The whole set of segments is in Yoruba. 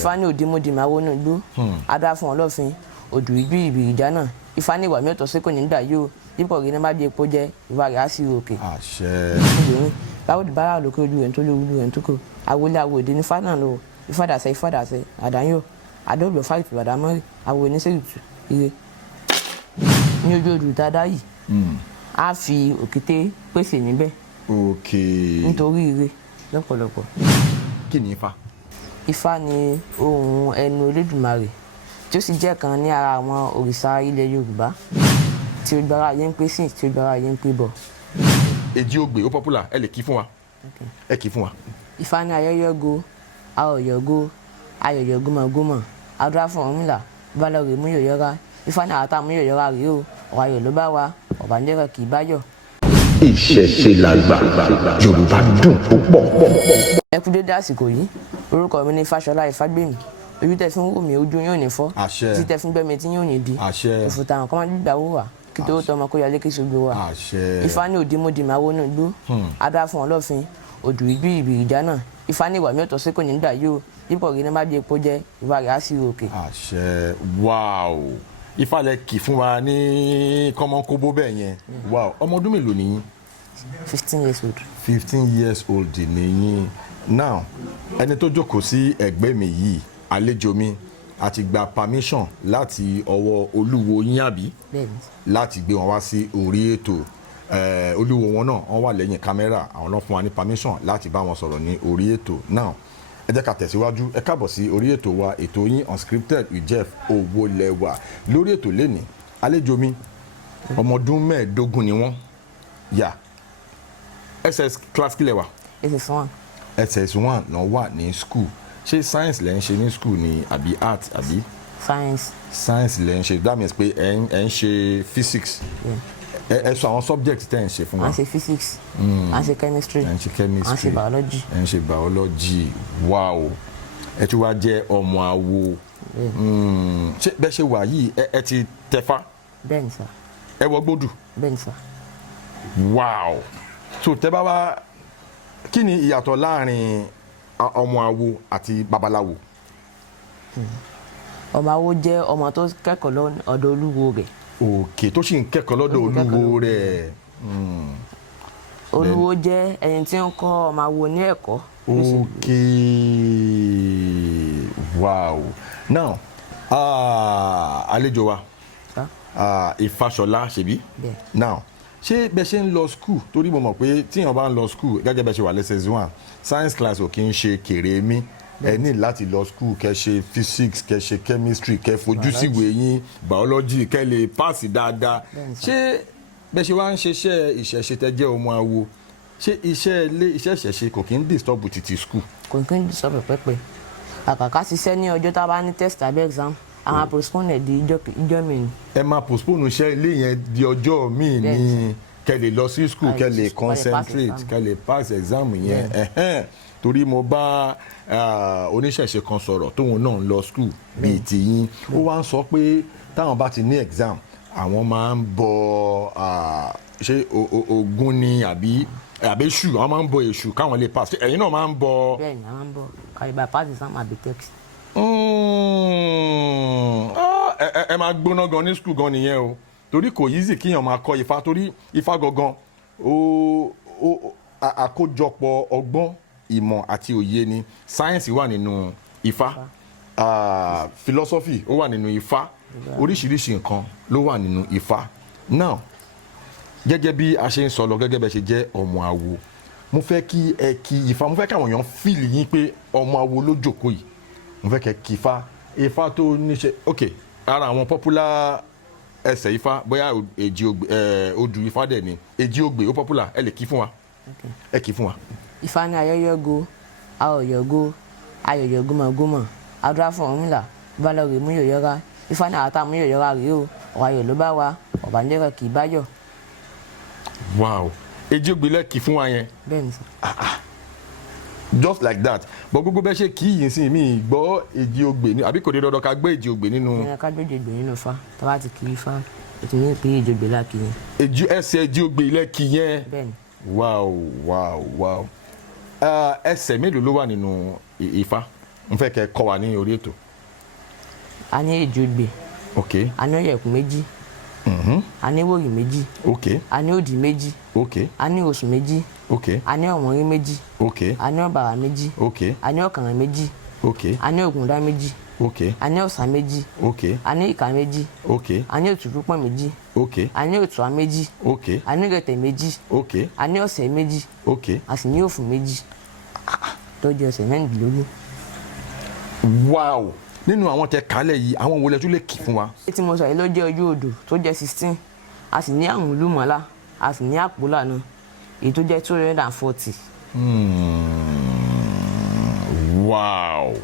Ifá ní òdìmọ̀dì máa wọnú igbó adá fún ọlọ́fin odù ìjú ìbìrì ìjánà Ifá ní ìwà mi ọ̀tọ̀ sí kò ní gbà yóò dípò rí ní má bí epo jẹ ìwà rẹ̀ á sí òkè. àṣẹ. báwo di bára lókè ojú rẹ̀ tó lé ojú rẹ̀ tó kò àwòlé àwòdì ní Ifá náà lọ ìfádàsẹ àdáyọ̀ àdóòlù fáìtì bàdámọ́rì àwò oníṣègùtù ire ní ojú odù dáadáa yìí á fi òkété pèsè níbẹ̀ nítorí ire lọ́pọ̀lọpọ̀. kí ni Ifá? Ifá ni ohun ẹnu Olódùmarè tí ó sì jẹ́ kan ní ara àwọn òrìṣà ilẹ̀ Yorùbá tí Olùgbàlà ayé ń pè sìn tí Olùgbàlà ayé ń pè bọ̀. Èjì Ogbè ó popular ẹ lè kí fún wa ẹ kí fún wa. Ifá ní ayọyọgo ayọyọgo ayọyọ gómọgómọ àdúrà fún Ọ̀rúnmìlà balọ̀rẹ̀ mú yọ̀yọ́ra Ifá ní àtà mú yọ̀yọ́ra rèé o ọ̀rọ̀ ayọ̀ ló bá wa ọ̀bànújẹ́ kì í báyọ̀. Ìṣẹ̀ṣe làgbà Yorùbá dùn púpọ̀. Ẹ kú dédé àsìkò yìí orúkọ mi ní Fáṣọlá Ifágbèmí ojú tẹ fún wò mí ojú yóò ní fọ́ tí tẹ fún gbẹmí tí yóò ní di òfúta àwọn kan máa gbígbà wò wá kí tó tọ ọmọ kó yálé kí ṣogbó wa. Ifá ní òdìmọ̀dì máa wọnú igbó adá fún ọlọ́fin odù ìjú ìbìrì ìjánà Ifá ní ìwà mi ọ̀tọ̀ sí kò ní gbà yóò dípò rí ní má bí epo jẹ ìwà rẹ̀ á sí òkè. àṣẹ. wow Ifá lẹ kì fún wa ní kọ́mọ́kóbó bẹ́ẹ̀ yẹn wow ọmọ ọdún mélòó nìyí? 15 years old. 15 years old nìyí. Now ẹni tó jókòó sí ẹ̀gbẹ́ mi yìí àlejò mi àti gba permission láti ọwọ́ olúwo yín àbí láti gbé wọn wá sí orí ètò olúwo wọn náà wọ́n wà lẹ́yìn kámẹ́rà àwọn náà fún wa ní permission láti bá wọn sọ̀rọ̀ ní orí ètò. Now ẹ jẹ́ ká tẹ̀síwájú ẹ káàbọ̀ sí orí ètò wa ètò yín Unscripted with Jeff Owólẹ́wà. Lórí ètò lẹ́nìí àlejò mi ọmọ ọdún 15 ni wọ́n yà SS class kílẹ̀ wà? SS1. SS1 náà wà ní school ṣé science lẹ́ ń ṣe ní school ni àbí art àbí? Science lẹ́ ń ṣe that means pé ẹ ń ṣe physics ẹ sọ àwọn subjects tẹ́ ẹ ń ṣe fún wa. à ń ṣe physics à ń ṣe chemistry à ń ṣe biology. ẹ ń ṣe biology wow ẹ tún wá jẹ́ ọmọ awo ṣé bẹ́ẹ̀ ṣe wà yìí ẹ ti tẹ̀fá? Bẹ́ẹ̀ni sà. ẹ wọ gbódù? Bẹ́ẹ̀ni sà. wow so tẹ́ bá wá kí ni ìyàtọ̀ láàrin ọmọ awo àti babaláwo? ọmọ awo jẹ́ ọmọ tó kẹ́kọ̀ọ́ lọ́dọ̀ olúwo rẹ̀. òkè tó sì ń kẹ́kọ̀ọ́ lọ́dọ̀ olúwo rẹ̀. olúwo jẹ́ ẹni tí ń kọ́ ọmọ awo ní ẹ̀kọ́. òkè wow now àlejò wa Ifáṣọlá ṣebí now ṣé bẹ́ẹ̀ ṣe ń lọ school torí mo mọ̀ pé tíyàn bá ń lọ school gẹ́gẹ́ bẹ́ẹ̀ ṣe wà lẹ́sẹ̀sì 1 science class ò kí ń ṣe kéré mi ẹ ní láti lọ school kẹ́ ṣe physics kẹ́ ṣe chemistry kẹ́ fojú síwèé yín biology kẹ́ lè pass dáadáa ṣé bẹ́ẹ̀ ṣe wá ń ṣiṣẹ́ ìṣẹ̀ṣe tẹ́ jẹ́ ọmọ awo ṣé iṣẹ́ ilé iṣẹ́ ìṣẹ̀ṣe kò kí ń disturb títí school? kò kí ń disturb pẹ́pẹ́ àkàkà ṣiṣẹ́ ní ọjọ́ tá a bá ní test tàbí exam a máa postpone ẹ̀ di ìjọ́ mi ni. ẹ máa postpone iṣẹ́ ilé yẹn di ọjọ́ míì ni kẹ́ lè lọ sí school kẹ́ lè concentrate kẹ́ lè pass exam yẹn torí mo bá oníṣẹ̀ṣe kan sọ̀rọ̀ tóun náà ń lọ school bíi tiyín ó wá ń sọ pé táwọn bá ti ní exam àwọn máa ń bọ ṣé Ògún ni àbí èṣù àwọn máa ń bọ èṣù káwọn lè pass ẹ̀yin náà máa ń bọ. bẹ́ẹ̀ni àwọn máa ń bọ kàlíbà pass exam àbí text. ẹ máa gbóná gan ní school gan nìyẹn o torí kò easy kíyàn máa kọ́ Ifá torí Ifá gangan àkójọpọ̀ ọgbọ́n ìmọ̀ àti òye ni sáyẹ́nsì wà nínú Ifá philosophy ó wà nínú Ifá oríṣiríṣi nǹkan ló wà nínú Ifá. Now gẹ́gẹ́ bí a ṣe ń sọ lọ gẹ́gẹ́ bẹ́ẹ̀ ṣe jẹ́ ọmọ awo mo fẹ́ kí ẹ kí Ifá mo fẹ́ kí àwọn èèyàn fíìlì yín pé ọmọ awo ló jókòó yìí mo fẹ́ kẹ́ kí Ifá tó níṣẹ́ ok ara àwọn popular ẹsẹ̀ Ifá bóyá Èjì Ogbè odù Ifá dẹ̀ ni Èjì Ogbè ó popular ẹ lè kí fún wa ẹ kí fún wa. Ifá ní ayọyọgo ayọyọgo ayọyọ gómọgómọ àdúrà fún Ọ̀rúnmìlà balọ̀rẹ̀ mú yọ̀yọ́ra Ifá ní àtà mú yọ̀yọ́ra rèé o ọ̀rọ̀ ayọ̀ ló bá wa ọ̀bànújẹ́ kì í báyọ̀. wow Èjì Ogbè lẹ kí fún wa yẹn. bẹ́ẹ̀ni sà. just like that but gbogbo bẹ́ẹ̀ ṣe kí yìí sí mi gbọ́ Èjì Ogbè ni àbí kò dé dandan ká gbé Èjì Ogbè nínú. ìyẹn ká gbé Èjì Ogbè nínú Ifá tá bá ti kí Ifá ètò ní pé Èjì Ogbè láàkì yẹn. ẹsẹ̀ Èjì Ogbè ilẹ̀ kì yẹn. bẹ́ẹ̀ni. wow ẹsẹ̀ mélòó ló wà nínú Ifá? n fẹ́ kẹ́ kọ́ wa ní orí ètò. A ní èjògbè. Ok. A ní ọ̀yẹ̀kú méjì. A ní wòrì méjì. Ok. A ní òdì méjì. Ok. A ní oṣù méjì. Ok. A ní ọ̀wọ́nrín méjì. Ok. A ní ọ̀bàrà méjì. Ok. A ní ọ̀kànràn méjì. Ok. A ní ògùndá méjì. Ok. A ní ọ̀sà méjì. Ok. A ní ìkà méjì. Ok. A ní òtútúpọ̀n méjì. Ok. A ní òtúà méjì. Ok. A ní ìrẹtẹ̀ méjì. Ok. A ní ọ̀sẹ̀ méjì. Ok. A sì ní òfun méjì tó jẹ́ ọ̀sẹ̀ mẹ́rìndínlógún. Wow, nínú àwọn tẹ kálẹ̀ yìí àwọn wo lẹ tún lè kì fún wa. tí mo sọ yìí ló jẹ́ ojú odò tó jẹ́ 16. A sì ní àwọn olúmọ̀lá, a sì ní àpólà náà èyí tó jẹ́ 240. Wow,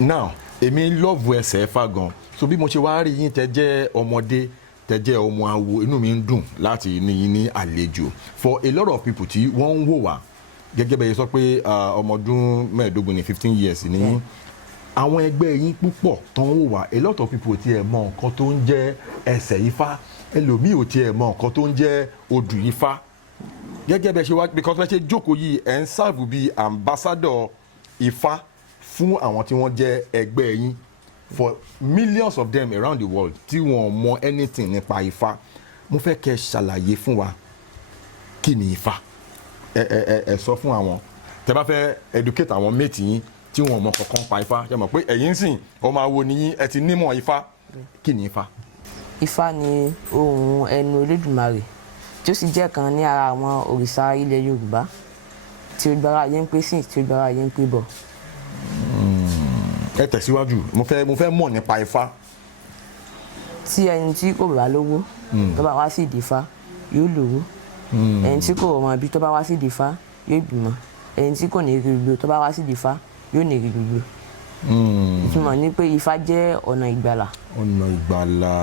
now èmi lọ́ọ̀bù ẹsẹ̀ Ifá gan, so bí mo ṣe wá rí yín tẹ jẹ́ ọmọdé tẹ jẹ́ ọmọ awo, inú mi ń dùn láti ní yín ní àlejò. For a lot of people tí wọ́n ń wò wá gẹ́gẹ́ bẹ́ẹ̀ sọ pé ọmọ ọdún 15 ní 15 years ní àwọn ẹgbẹ́ yín púpọ̀ tó ń wò wá, a lot of people tí ẹ mọ nǹkan tó ń jẹ́ ẹsẹ̀ Ifá, ẹlòmíì ò tí ẹ mọ nǹkan tó ń jẹ́ odù Ifá. Gẹ́gẹ́ bẹ́ẹ̀ ṣe wá because bẹ́ẹ̀ ṣe jókòó yìí ẹ̀ ń sáàbù bíi ambassador Ifá fún àwọn tí wọ́n jẹ́ ẹgbẹ́ yín for millions of them around the world tí wọ́n mọ anything nípa Ifá. Mo fẹ́ kẹ́ ṣàlàyé fún wa kí ni Ifá. Ẹ sọ fún àwọn tẹ́ bá fẹ́ educate àwọn mate yín tí wọ́n mọ kankan pa Ifá, ṣe mọ̀ pé ẹ̀yin sìn ọmọ awo nìyí, ẹ ti nímọ̀ Ifá. Kí ni Ifá? Ifá ni ohun ẹnu Olódùmarè tí ó sì jẹ́ kan ní ara àwọn òrìṣà ilẹ̀ Yorùbá tí Ogbara ayé ń pè sìn tí Ogbara ayé ń pè bọ̀. Ẹ tẹ̀síwájú, mo fẹ́ mọ̀ nípa Ifá. Tí ẹni tí kò bá lówó tó bá wá sí ìdí Ifá yóò lówó. Ẹni tí kò mọ ibi tó bá wá sí ìdí Ifá yóò bímọ. Ẹni tí kò ní rí gbogbo tó bá wá sí ìdí Ifá yóò ní rí gbogbo. Ìtumọ̀ ni pé Ifá jẹ́ ọ̀nà ìgbàlà. Ọ̀nà ìgbàlà.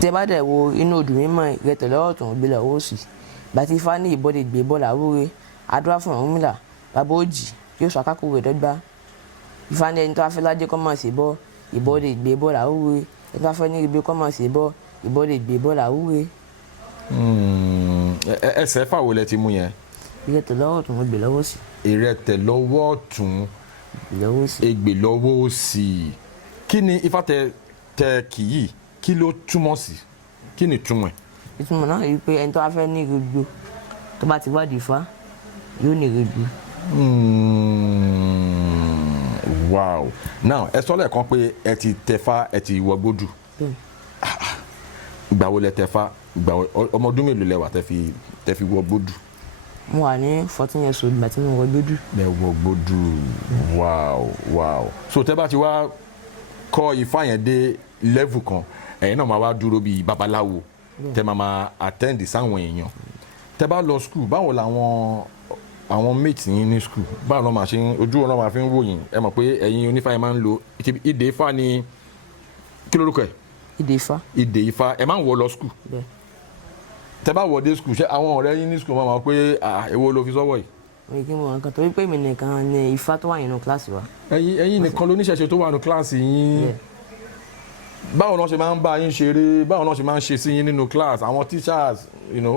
Tẹ́ bá dẹ̀ wo inú odù mímọ́ ìrẹtẹ̀ lọ́wọ́ ọ̀tún gbé lọ́wọ́ òsì. Bàtí Ifá ní ìbọ̀dé gbé bọ́ọ̀lù àwúre àdúrà fún Ọ̀rúnmìlà bàbá òjì yóò sọ akáko rẹ̀ dọ́gba. Ifá ní ẹni tó afẹ́ lájẹ́ kọ́ máa ṣe bọ́ ìbọ̀dé gbé bọ́ọ̀lù àwúre, ẹni tó afẹ́ ní ibi kọ́ máa ṣe bọ́ ìbọ̀dé gbé bọ́ọ̀lù àwúre. Ẹsẹ̀ Ifá wo lẹ ti mú yẹn? Ìrẹtẹ̀ lọ́wọ́ ọ̀tún gbé lọ́wọ́ òsì. Ìrẹtẹ̀ lọ́wọ́ ọ̀tún ègbè lọ́wọ́ òsì. Kí ni Ifá tẹ kì yìí kí ló túmọ̀ sí? Kí ni túmọ̀ ẹ̀? Ìtumọ̀ náà yìí pé ẹni tó bá fẹ́ ní gbogbo tó bá ti wádìí Ifá yóò ní gbogbo. Wow, now ẹ sọ lẹ́ẹ̀kan pé ẹ ti tẹ̀fá ẹ ti wọgbódù. Ìgbà wo lẹ tẹ̀fá? Ọmọ ọdún mélòó lẹ wà tẹ fi wọgbódù? Mo wà ní 14 years old ìgbà tí mo wọgbódù. Lẹ wọgbódù. Wow. So tẹ́ bá ti wá kọ́ Ifá yẹn dé level kan ẹ̀yin náà máa wá dúró bíi babaláwo tẹ́ máa attend sáwọn èèyàn. Tẹ́ bá lọ school báwo làwọn mates yín ní school báwo ló máa ṣe ojú ọ̀nà máa fi ń wòyìn? Ẹ mọ̀ pé ẹ̀yin onífá yẹn máa ń lo ìdè Ifá ní kí lórúkọ ẹ̀? Ìdè Ifá. Ìdè Ifá ẹ máa ń wọ̀ lọ school. Tẹ́ bá wọ̀ dé school ṣé àwọn ọ̀rẹ́ yín ní school máa mọ̀ pé èwo ló fi sọ́wọ́ yìí? Mo kí mo nǹkan torí pé èmi nìkan ni Ifá tó wà nínú kíláàsì wa. Ẹ̀yin nìkan lóníṣẹ̀ṣe tó wà nínú kíláàsì yín. Báwo náà ṣe máa ń bá yín ṣeré, báwo náà ṣe máa ń ṣe sí yín nínú class, àwọn teachers,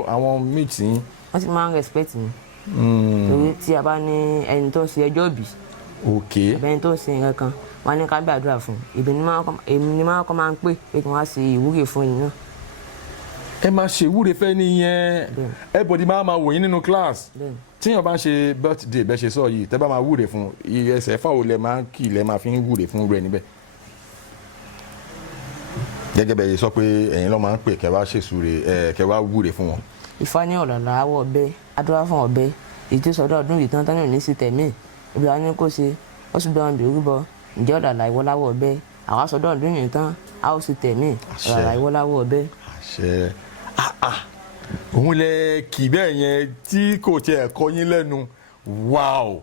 àwọn mates yín? Wọ́n sì máa ń respect mi. Torí tí a bá ní ẹni tó ń ṣe ẹjọ́ òbí àbí ẹni tó ń ṣe nǹkan kan wọ́n á ní ká gbàdúrà fún un. Èmi ni máa ń pè pé kí wọ́n á ṣe ìwúre fún yín náà. Ẹ máa ṣe ìwúre fẹ́ nìyẹn. Everybody máa wò yín nínú class. Tíyàn bá ń ṣe birthday bẹ́ẹ̀ ṣe sọ yìí tẹ́ bá máa wúre fún ẹsẹ̀ Ifá wo lẹ máa ń kì í lẹ máa fi ń wúre fún rẹ níbẹ̀? Gẹ́gẹ́ bẹ́ẹ̀ sọ pé ẹ̀yin ló máa ń pè kẹ́ wá ṣèṣúre kẹ́ wá wúre fún wọn. Ifá ní ọ̀làlà àwọ̀ ọ̀bẹ àdúrà fún ọ̀bẹ èyí tó sọdọ̀ ọdún yìí tán tán ní sí tẹ̀mí ibi àwọn ní kò ṣe ó sì gbọ́n bèrè rúbọ ǹjẹ́ ọ̀làlà ìwọ́láwọ̀ ọ̀bẹ àwọn sọdọ̀ ọdún yìí tán a ó sì tẹ̀mí ọ̀làlà ìwọ́láwọ̀ ọ̀bẹ. Àṣẹ. Òun lẹ kì bẹ́ẹ̀ yẹn tí kò tiẹ̀ kọ yín lẹ́nu. Wow.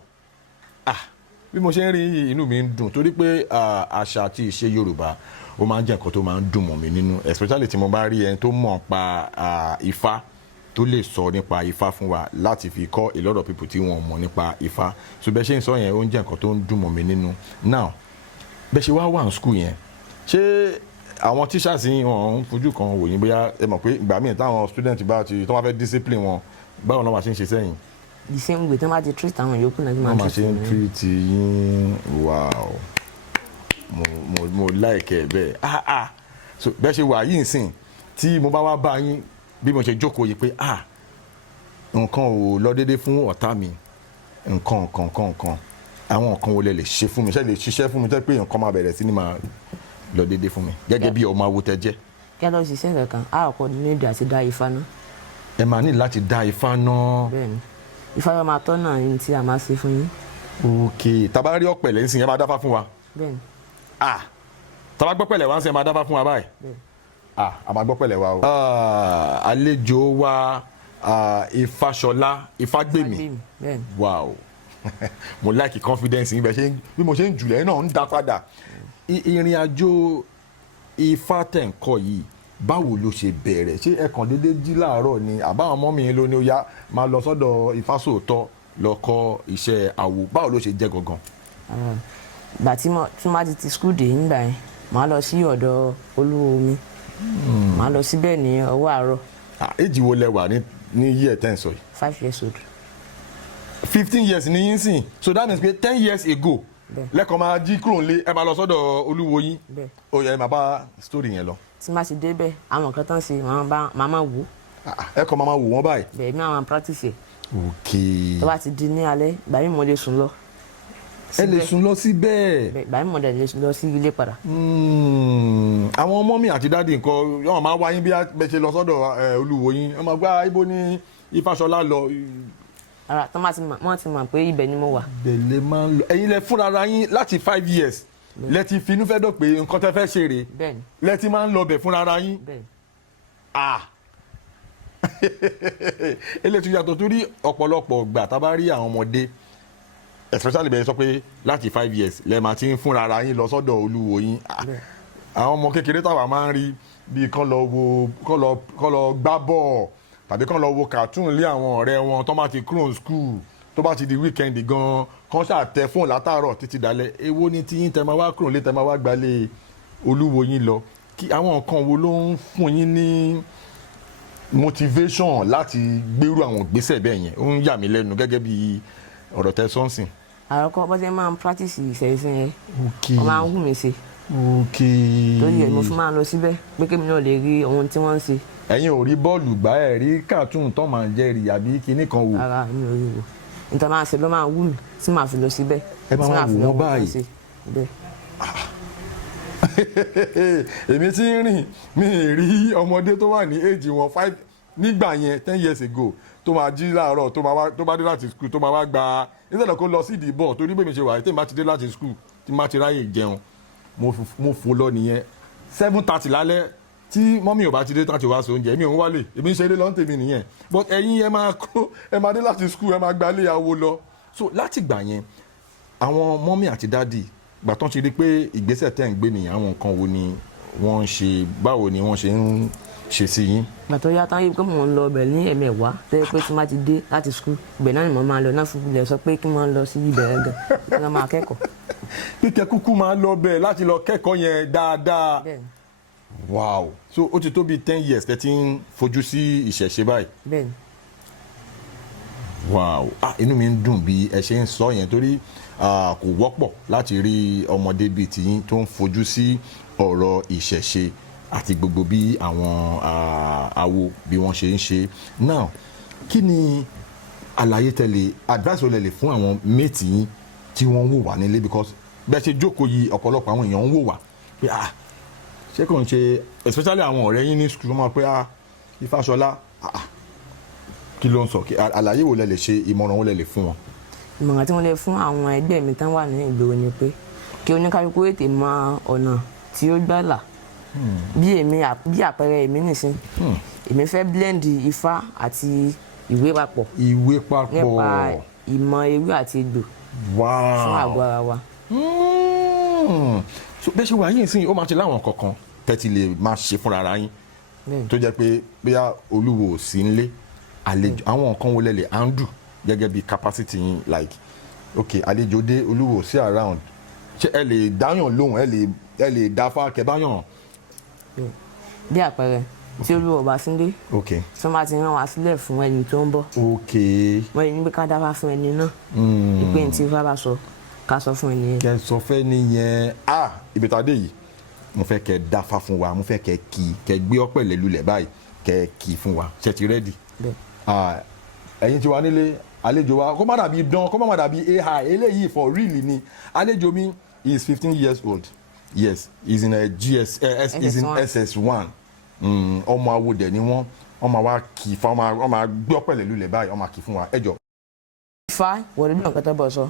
Bí mo ṣe ń rí inú mi ń dùn torí pé àṣà àti ìṣe Yorùbá ó máa ń jẹ́ nǹkan tó máa ń dùn mọ́ mi nínú especially tí mo bá rí ẹni tó mọ̀ pa Ifá tó lè sọ nípa Ifá fún wa láti fi kọ́ a lot of people tí wọ́n mọ̀ nípa Ifá. So bẹ́ẹ̀ ṣe ń sọ yẹn ó ń jẹ́ nǹkan tó ń dùn mọ́ mi nínú. Now bẹ́ẹ̀ ṣe wá wà ní school yẹn ṣé àwọn teachers yín wọn ń fojú kan wò yín bóyá ẹ mọ̀ pé ìgbà míì táwọn student bá ti tó wá fẹ́ discipline wọn báwo náà wà ṣe ń ṣe sẹ́yìn? the same way tí wọ́n bá ti treat àwọn yòókù náà tí wọ́n máa ṣe ń treat yín. Wow, mo like ẹ bẹ́ẹ̀. So bẹ́ẹ̀ ṣe wà yìí nsìn tí mo bá wá bá yín bí mo ṣe jókòó yìí pé nǹkan ò lọ déédéé fún ọ̀tá mi, nǹkan àwọn nǹkan wo lẹ lè ṣe fún mi, ṣe lè ṣiṣẹ́ fún mi tẹ́ pé nǹkan máa bẹ̀rẹ̀ sí ni máa lọ déédéé fún mi gẹ́gẹ́ bí ọmọ awo tẹ́ jẹ́. kí a lọ ṣiṣẹ́ kankan a kò ní èdè àti dá ifá náà. ẹ máa ní láti dá ifá náà. bẹ́ẹ̀ni ifá yóò máa tọ́nà ní tí a máa ṣe fún yín. ok tá bá rí ọ̀pẹ̀lẹ̀ ń sìn yẹn máa dáfá fún wa. bẹ́ẹ̀ni. tá bá gbọ́ pẹ̀lẹ̀ wá ń sìn yẹn máa dáfá fún wa báyìí. a máa gbọ́ pẹ̀lẹ̀ wa o. àlejò wa Ifáṣọlá Ifágbèmí. wow mo like confidence yín bẹ́ẹ̀ bí mo ṣe ń jùlẹ̀ náà ń dá padà. ìrìn àjò ifá tẹ̀ ń kọ́ yìí báwo ló ṣe bẹ̀rẹ̀? ṣé ẹ kàn déédéé jí láàárọ̀ ni àbáwọn ọmọ mi ló ní ó yá máa lọ sọ́dọ̀ Ifásòótọ́ lọ kọ́ iṣẹ́ àwo? báwo ló ṣe jẹ́ gangan? ìgbà tí mo ti school dé nígbà yẹn màá lọ sí ọ̀dọ̀ olúwo mi màá lọ síbẹ̀ ní ọwọ́ àárọ̀. èjì wo lẹ wà ní year 10 sọ yìí? 5 years old. 15 years ni yín sìn, so that means pé 10 years ago lẹ́kọ̀ọ́ máa jí kúrò nílé ẹ máa lọ sọ́dọ̀ olúwo yín. ó yẹ ẹ máa bá story yẹn lọ. tí má ti débẹ̀ àwọn nǹkan tán ṣe màá máa wò. ẹ kọ́ máa wò wọ́n báyìí. bẹ́ẹ̀ mi àwọn practice ẹ̀. ok. tó bá ti di ní alẹ́ ìgbà mi mo lè sùn lọ. ẹ lè sùn lọ síbẹ̀. ìgbà mi mo lè sùn lọ sí ilé padà. àwọn ọmọ mi àti dáàdi nǹkan yóò máa wá yín bí ẹ ṣe lọ sọ́dọ̀ olúwo yín wọ́n máa gbá ibo ní Ifáṣọlá lọ. ara tó wọ́n ti mọ̀ pé ibẹ̀ ni mo wà. bẹ̀lẹ̀ máa ń lọ ẹ̀yin lẹ fúnra ara yín láti 5 years lẹ ti finú fẹ́ dọ̀ pé nǹkan tẹ́ fẹ́ ṣe rè lẹ ti máa ń lọ bẹ̀ fúnra ara yín. eléyìí yàtọ̀ torí ọ̀pọ̀lọpọ̀ gbà tá a bá rí àwọn ọmọdé especially bẹ́ẹ̀ sọ pé láti 5 years lẹ máa ti ń fúnra ara yín lọ sọ́dọ̀ olúwo yín. àwọn ọmọ kékeré táwa máa ń rí bíi kán lọ gbá bọ́ọ̀ tàbí kán lọ wo cartoon lé àwọn ọ̀rẹ́ wọn tó bá ti kúrò school tó bá ti di weekend gan kán ṣàtẹ fóònù látàárọ̀ títí dalẹ́ èwo ni tí yín tẹ́ máa wá kúrò lé tẹ́ máa wá gbalẹ̀ olúwo yín lọ. kí àwọn nǹkan wo ló ń fún yín ní motivation láti gbèrú àwọn ìgbésẹ̀ bẹ́ẹ̀ yẹn? ó ń yà mí lẹ́nu gẹ́gẹ́ bí ọ̀rọ̀ tẹ́ sọ́nsìn. àròkọ bó ṣe máa ń practice ìṣẹ̀ṣẹ̀ yẹn wọ́n máa ń hù mí ṣe. torí ẹ̀ mo fi máa lọ síbẹ̀ pé kémi náà lè rí ohun tí wọ́n ń ṣe. ẹ̀yin ò rí bọ́ọ̀lù gbá ẹ̀ rí cartoon tó máa ń jẹ́ rí àbí kinní kan wò? ara mi ò rí wò nítorí máa ṣe ló máa wù mí tí màá fi lọ síbẹ̀. ẹ máa wò wọ́n báyìí. èmi tí ń rìn mi ì rí ọmọdé tó wà ní èjì wọn 5 nígbà yẹn 10 years ago tó máa jí láàárọ̀ tó bá dé láti school tó máa wá gba instead of kó lọ sí ìdìbò torí bẹ́ẹ̀ mi ṣe wà tí mo bá ti dé láti school tí mo bá ti ráyè jẹun mo fò lọ nìyẹn 7:30 lálẹ́ tí mọ́mí ò bá ti dé láti wá sí oúnjẹ èmi ò ń wálé èmi ń ṣeré lọ́ntèmi nìyẹn but ẹ̀yin ẹ máa dé láti school ẹ máa gbalé awo lọ. so láti gbà yẹn àwọn mọ́mí àti dádì gbà tán ti rí pé ìgbésẹ̀ tẹ́ ń gbé nìyẹn àwọn nǹkan wo ni wọ́n ń ṣe báwo ni wọ́n ṣe ń ṣe sí yín? gbàtọ́ yá tán yí pé mò ń lọ ọbẹ̀ ní ẹ̀mẹ̀wá tẹ́ pé tí má ti dé láti school ibẹ̀ náà ni mo máa lọ náà fún ilẹ̀ sọ pé kí wọ́n lọ sí ibẹ̀ rẹ̀ gan kí wọ́n máa kẹ́kọ̀ọ́. pípẹ́ kúkú máa lọ bẹ̀ láti lọ kẹ́kọ̀ọ́ yẹn dáadáa. wow so ó ti tó bíi 10 years tẹ́ ti ń fojú sí ìṣẹ̀ṣe báyìí. bẹ́ẹ̀ni. wow inú mi ń dùn bí ẹ ṣe ń sọ yẹn torí kò wọ́pọ̀ láti rí ọmọdé bíi tiyín tó ń fojú sí ọ̀rọ̀ ìṣẹ̀ṣe àti gbogbo bí àwọn awo bí wọ́n ṣe ń ṣe. now kí ni àlàyé tẹ́lẹ̀ advice wo lẹ lè fún àwọn mate yín tí wọ́n ń wò wá nílé because bẹ́ẹ̀ ṣe jókòó yìí ọ̀pọ̀lọpọ̀ àwọn èèyàn ń wò wá pé ṣé kò ń ṣe especially àwọn ọ̀rẹ́ yín ní school wọ́n máa pé Ifáṣọlá kí ló ń sọ àlàyé wo lẹ lè ṣe ìmọ̀ràn wo lẹ lè fún wọn? ìmọ̀ràn tí wọ́n lè fún àwọn ẹgbẹ́ mi tán wà ní ìgboro ni pé kí oníkálukú ètè mọ ọ̀nà tí ó gbà là bí àpẹẹrẹ èmi nìsín èmi fẹ́ blend ifá àti ìwé papọ̀ nípa ìmọ̀ ewé àti egbò fún àgọ́ ara wa. bẹ́ẹ̀ ṣe wà yín sí ó máa ti láwọn kankan tẹ́tí lè máa ṣe fúnra ara yín tó jẹ́ pé bóyá olúwo ò sí nílé àlejò àwọn nǹkan wo lẹ lè handle gẹ́gẹ́ bí capacity yín like ok àlejò dé olúwo sí around ṣé ẹ lè dáyàn lóhùn ẹ lè dáfá kẹbáyàn. bí àpẹẹrẹ tí olúwa bá sílé tí wọ́n bá ti rán wa sílẹ̀ fún ẹni tó ń bọ̀ wọ́n yìí ní pé ká dáfá fún ẹni náà ìpè ní tí ifá bá sọ ká sọ fún ẹni yẹn. kẹ́ sọ fẹ́ nìyẹn ibi tá a dé yìí mo fẹ́ kẹ́ dáfá fún wa mo fẹ́ kẹ́ kí kẹ́ gbé ọ̀pẹ̀lẹ̀ lulẹ̀ báyìí kẹ́ kí fún wa ṣe ti rẹ́dì. ẹ̀yin tí wà nílé àlejò wa kó má dàbí dán kó má dàbí ai eléyìí for real ni àlejò mi is 15 years old yes he's in a is in SS1 ọmọ awodẹ ni wọ́n máa wá kì í fa wọ́n máa gbé ọ̀pẹ̀lẹ̀ lulẹ̀ báyìí wọ́n máa kì í fún wa ẹjọ́. Ifá wọlé náà kẹtọ bọ sọ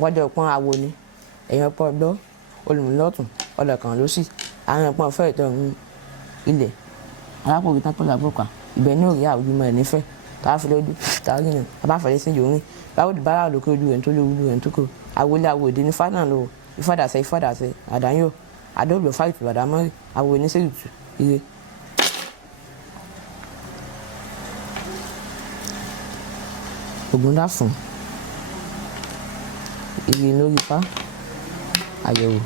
wájú ọpọ́n awo ni èèyàn pọ̀ gbọ́ olùmúlọ́tún ọlọ́kàn ló sì àwọn ẹ̀pọ̀n fẹ́ ìtọ́ ilẹ̀ alákòókè tán pẹ̀lú àbúkà ibẹ̀ ní òrìà ojúmọ́ ẹ̀ nífẹ̀ẹ́ tàà fi lójú tàà rìnà abáfẹ́lẹ́ sí yorùn báwo di bára lókè ojú ẹ̀ tó lé ojú ẹ̀ tó kò àwòlé àwòdì ní fádàn lò ìfádàsẹ́ àdáyọ̀ àdóòlò fáìtì bàdámọ́rì àwò oníṣèlútù ire. ògùndà fún ire lórí ifá àyẹ̀wò.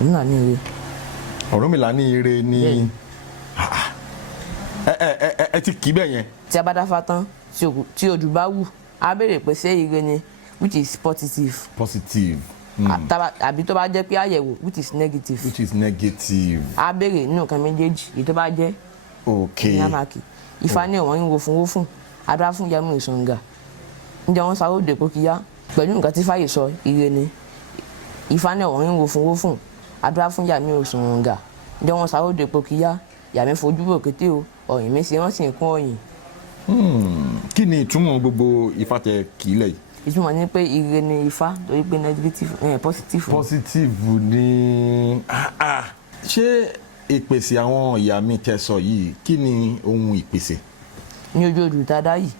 Ọ̀rúnmìlà ní ire. Ọ̀rúnmìlà ní ire ni ẹ ti kì í bẹ́ẹ̀ yẹn. tí a bá dáfá tán tí ojú bá wù á béèrè pé ṣé ire ni which is positive. àbí tó bá jẹ́ pé àyẹ̀wò which is negative. á béèrè nínú nǹkan méjèèjì èyí tó bá jẹ́ ní àmàkì. Ifá ní ọ̀wọ́n ń wo fún adá fún Yẹmí Òṣùngà ǹjẹ́ wọ́n sáré òde kókíyá pẹ̀lú nǹkan tí Fáyè sọ ire ni. Ifá ní ọ̀wọ́n ń wo fún adá fún Yẹmí Òṣùngà ǹjẹ́ wọ́n sáré òde kókíyá Yàmí fojú bò kété o ọ̀yìn mi ṣe wọ́n sì ń kún ọ̀yìn. kí ni ìtumọ̀ gbogbo Ifá tẹ kì í lẹ̀ yìí. ìtumọ̀ ni pé ire ni Ifá torí pé negative positive ni ṣé ìpèsè àwọn ìyá mi tẹ sọ yìí kí ni ohun ìpèsè. ní ojú odù tá a dá yìí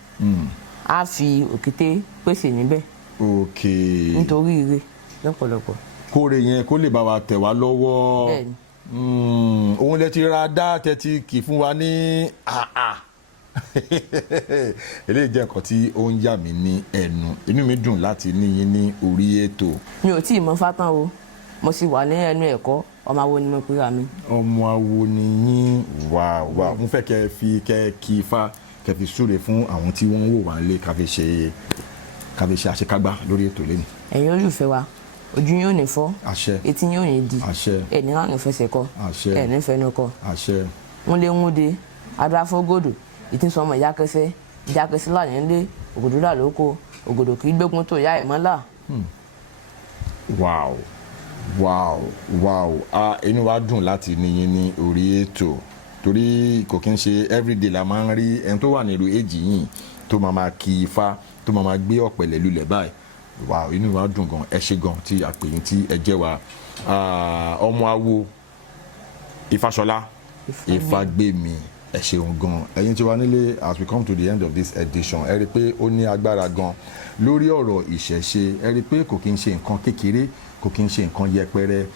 a fi òkété pèsè níbẹ̀ nítorí ire lọ́pọ̀lọpọ̀. kóore yẹn kó lè bá wa tẹ̀ wá lọ́wọ́. bẹ́ẹ̀ni. òun lè ti ra dá tẹ́tí kì í fún wa ní eléyìí jẹ́ nǹkan tí ó ń yà mí ní ẹnu inú mi dùn láti níyín ní orí ètò. mi ò tí ì mọ fátán o mo sì wà ní ẹnu ẹ̀kọ́ ọmọ awo ni mo pera mi. ọmọ awo ni yín wà mo fẹ́ kẹ́ kí Ifá kẹ́ fi súre fún àwọn tí wọ́n ń wò wá nílé ká fi ṣe àṣekágbá lórí ètò lẹ́nu. ẹ̀yin olùfẹ́ wa ojú yóò ní fọ́ etí yóò ní di ẹni ránù fẹsẹ̀ kọ ẹni fẹnu kọ ńlẹ́ńwúde adáfógòdò ìtìsọmọ ìjákẹsẹ́ láàyè ńlẹ̀ ògòdó dà lóko ògòdò kì í gbógun tó yá ẹ̀ mọ́lá. wow inú wa dùn láti níyín ní orí ètò torí kò kí n ṣe everyday la máa ń rí ẹni tó wà nílùú èjì yìí tó máa kí Ifá tó máa gbé ọ̀pẹ̀lẹ̀ lulẹ̀ báyìí inú wa dùn gan ẹ ṣé gan tí àpèyìn tí ẹ jẹ́ wa ọmọ awo Ifáṣọlá Ifágbèmí ẹ ṣeun gan ẹ̀yin tí wà nílé as we come to the end of this edition ẹ rí i pé ó ní agbára gan lórí ọ̀rọ̀ ìṣẹ̀ṣe ẹ rí i pé kò kí n ṣe nǹkan kékeré kò kí n ṣe nǹkan yẹpẹrẹ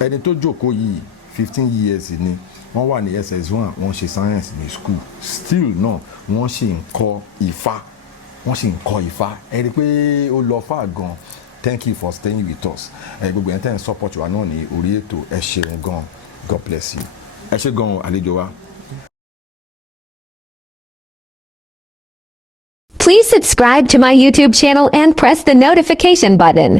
ẹni tó jókòó yìí 15 years ni wọ́n wà ní SS1 wọ́n ṣe science ní school still náà wọ́n sì ń kọ́ Ifá ẹ rí i pé ó lọ fà gan thank you for staying with us gbogbo yẹn tẹ́ ń support wa náà ní orí ètò ẹ ṣeun gan God bless you ẹ ṣé gan àlejò wa. Please subscribe to my YouTube channel and press the notification button.